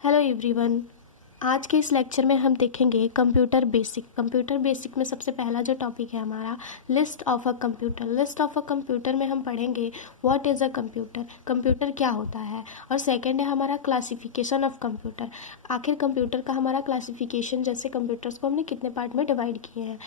Hello everyone. आज के इस लेक्चर में हम देखेंगे कंप्यूटर बेसिक। कंप्यूटर बेसिक में सबसे पहला जो टॉपिक है हमारा list of a computer. List of a computer में हम पढ़ेंगे what is a computer, computer क्या होता है। और सेकंड है हमारा क्लासिफिकेशन ऑफ कंप्यूटर, आखिर कंप्यूटर का हमारा क्लासिफिकेशन, जैसे कंप्यूटर्स को हमने कितने पार्ट में डिवाइड किए हैं।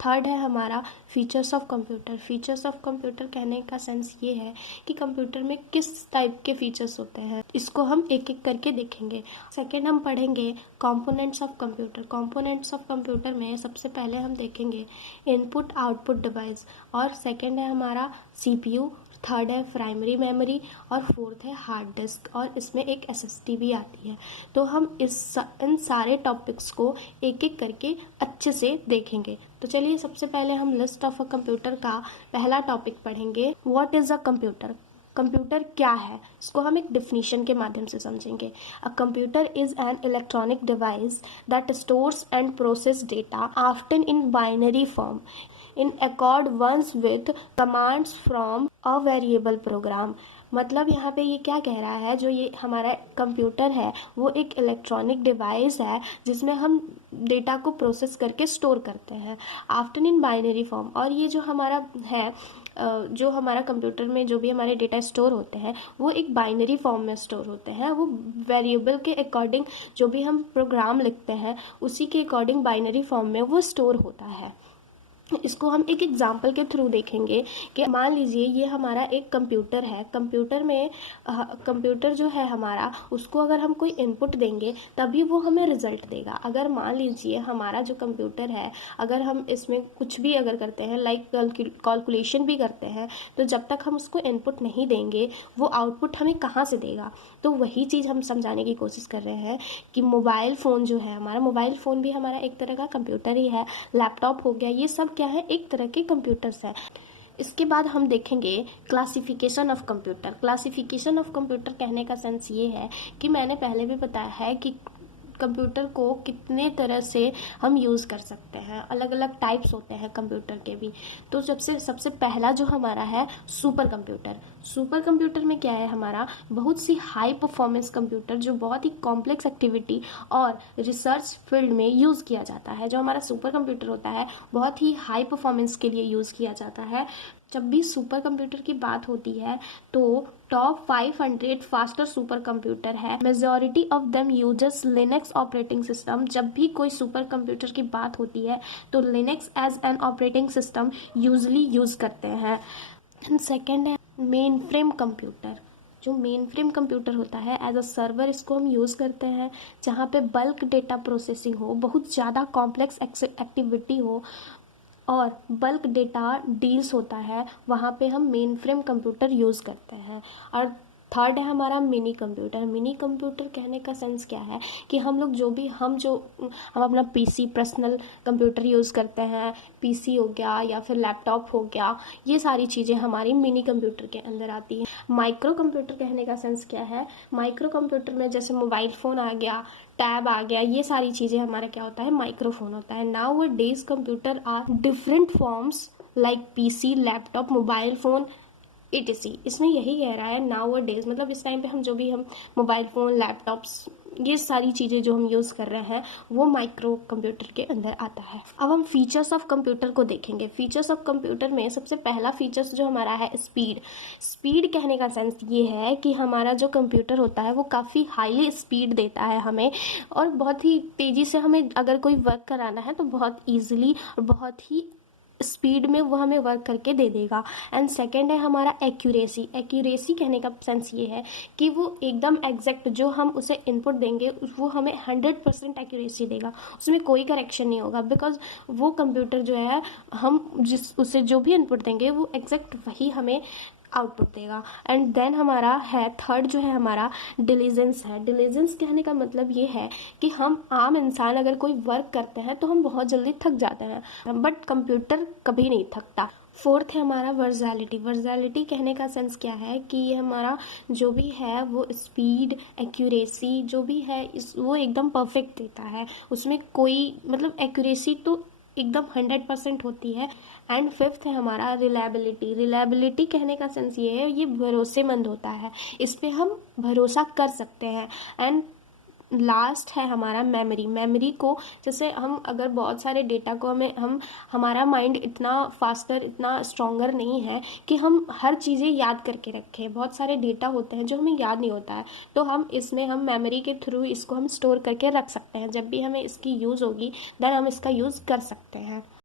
थर्ड है हमारा features of computer. Features of computer कहने का सेंस ये है कि कंप्यूटर में किस टाइप के फीचर्स होते हैं, इसको हम एक एक करके देखेंगे। सेकेंड हम पढ़ेंगे components of computer. Components of computer में सबसे पहले हम देखेंगे इनपुट आउटपुट डिवाइस, और सेकेंड है हमारा सीपीयू, थर्ड है प्राइमरी मेमोरी, और फोर्थ है हार्ड डिस्क, और इसमें एक एसएसडी भी आती है। तो हम इन सारे टॉपिक्स को एक एक करके अच्छे से देखेंगे। तो चलिए सबसे पहले हम लिस्ट ऑफ अ कंप्यूटर का पहला टॉपिक पढ़ेंगे, what is a computer. Computer क्या है, इसको हम एक डिफिनीशन के माध्यम से समझेंगे। A computer is an electronic device that stores and process data often in binary form in accordance with commands from a variable program. मतलब यहाँ पे ये क्या कह रहा है, जो ये हमारा कंप्यूटर है वो एक इलेक्ट्रॉनिक डिवाइस है जिसमें हम डेटा को प्रोसेस करके स्टोर करते हैं आफ्टन इन बाइनरी फॉर्म। और ये जो हमारा है, जो हमारा कंप्यूटर में जो भी हमारे डेटा स्टोर होते हैं वो एक बाइनरी फॉर्म में स्टोर होते हैं। वो वेरिएबल के अकॉर्डिंग जो भी हम प्रोग्राम लिखते हैं उसी के अकॉर्डिंग बाइनरी फॉर्म में वो स्टोर होता है। इसको हम एक एग्जाम्पल के थ्रू देखेंगे कि मान लीजिए ये हमारा एक कंप्यूटर है। कंप्यूटर में कंप्यूटर जो है हमारा, उसको अगर हम कोई इनपुट देंगे तभी वो हमें रिजल्ट देगा। अगर मान लीजिए हमारा जो कंप्यूटर है, अगर हम इसमें कुछ भी अगर करते हैं, लाइक कैलकुलेशन भी करते हैं, तो जब तक हम उसको इनपुट नहीं देंगे वो आउटपुट हमें कहाँ से देगा। तो वही चीज़ हम समझाने की कोशिश कर रहे हैं कि मोबाइल फ़ोन जो है हमारा, मोबाइल फ़ोन भी हमारा एक तरह का कंप्यूटर ही है। लैपटॉप हो गया, ये सब क्या है, एक तरह के कंप्यूटर्स है। इसके बाद हम देखेंगे classification of computer. Classification of computer कहने का सेंस ये है कि मैंने पहले भी बताया है कि कंप्यूटर को कितने तरह से हम यूज़ कर सकते हैं, अलग अलग टाइप्स होते हैं कंप्यूटर के भी। तो सबसे पहला जो हमारा है सुपर कंप्यूटर। सुपर कंप्यूटर में क्या है हमारा, बहुत सी हाई परफॉर्मेंस कंप्यूटर जो बहुत ही कॉम्प्लेक्स एक्टिविटी और रिसर्च फील्ड में यूज़ किया जाता है। जो हमारा सुपर कंप्यूटर होता है बहुत ही हाई परफॉर्मेंस के लिए यूज़ किया जाता है। जब भी सुपर कंप्यूटर की बात होती है तो टॉप 500 फास्टर सुपर कंप्यूटर है। Majority of them uses Linux operating system. जब भी कोई सुपर कंप्यूटर की बात होती है तो Linux as an operating system usually use करते हैं। सेकेंड है मेन फ्रेम कंप्यूटर। जो मेन फ्रेम कंप्यूटर होता है एज अ सर्वर, इसको हम यूज़ करते हैं जहाँ पे बल्क डेटा प्रोसेसिंग हो, बहुत ज़्यादा कॉम्प्लेक्स एक्टिविटी हो और बल्क डेटा डील्स होता है, वहाँ पे हम मेन फ्रेम कंप्यूटर यूज़ करते हैं। और थर्ड है हमारा मिनी कंप्यूटर। मिनी कंप्यूटर कहने का सेंस क्या है कि हम लोग हम अपना पीसी, पर्सनल कंप्यूटर यूज़ करते हैं, पीसी हो गया या फिर लैपटॉप हो गया, ये सारी चीज़ें हमारी मिनी कंप्यूटर के अंदर आती हैं। माइक्रो कंप्यूटर कहने का सेंस क्या है, माइक्रो कंप्यूटर में जैसे मोबाइल फ़ोन आ गया, टैब आ गया, ये सारी चीज़ें हमारा क्या होता है, माइक्रोफोन होता है। Nowadays computer are different forms like PC, laptop, mobile phone etc। इसमें यही कह रहा है नाउ डेज, मतलब इस टाइम पे हम मोबाइल फ़ोन, लैपटॉप्स, ये सारी चीज़ें जो हम यूज़ कर रहे हैं वो माइक्रो कंप्यूटर के अंदर आता है। अब हम फीचर्स ऑफ कंप्यूटर को देखेंगे। फीचर्स ऑफ कंप्यूटर में सबसे पहला फीचर्स जो हमारा है स्पीड। स्पीड कहने का सेंस ये है कि हमारा जो कंप्यूटर होता है वो काफ़ी हाईली स्पीड देता है हमें, और बहुत ही तेज़ी से हमें अगर कोई वर्क कराना है तो बहुत ईजिली और बहुत ही स्पीड में वो हमें वर्क करके दे देगा। एंड सेकेंड है हमारा एक्यूरेसी। एक्यूरेसी कहने का सेंस ये है कि वो एकदम एग्जैक्ट जो हम उसे इनपुट देंगे वो हमें 100% एक्यूरेसी देगा, उसमें कोई करेक्शन नहीं होगा। बिकॉज वो कंप्यूटर जो है, हम उसे जो भी इनपुट देंगे वो एग्जैक्ट वही हमें आउटपुट देगा। एंड देन हमारा है थर्ड जो है हमारा डिलीजेंस है। डिलीजेंस कहने का मतलब ये है कि हम आम इंसान अगर कोई वर्क करते हैं तो हम बहुत जल्दी थक जाते हैं, बट कंप्यूटर कभी नहीं थकता। फोर्थ है हमारा वर्सैलिटी। वर्सैलिटी कहने का सेंस क्या है कि ये हमारा जो भी है वो स्पीड, एक्यूरेसी जो भी है वो एकदम परफेक्ट देता है, उसमें कोई मतलब एक्यूरेसी तो एकदम 100% होती है। एंड फिफ्थ है हमारा रिलायबिलिटी। रिलायबिलिटी कहने का सेंस ये है, ये भरोसेमंद होता है, इस पर हम भरोसा कर सकते हैं। एंड लास्ट है हमारा मेमोरी। मेमोरी को जैसे हम अगर बहुत सारे डेटा को हम हमारा माइंड इतना फास्टर, इतना स्ट्रॉन्गर नहीं है कि हम हर चीज़ें याद करके रखें। बहुत सारे डेटा होते हैं जो हमें याद नहीं होता है, तो हम मेमोरी के थ्रू इसको हम स्टोर करके रख सकते हैं। जब भी हमें इसकी यूज़ होगी देन हम इसका यूज़ कर सकते हैं।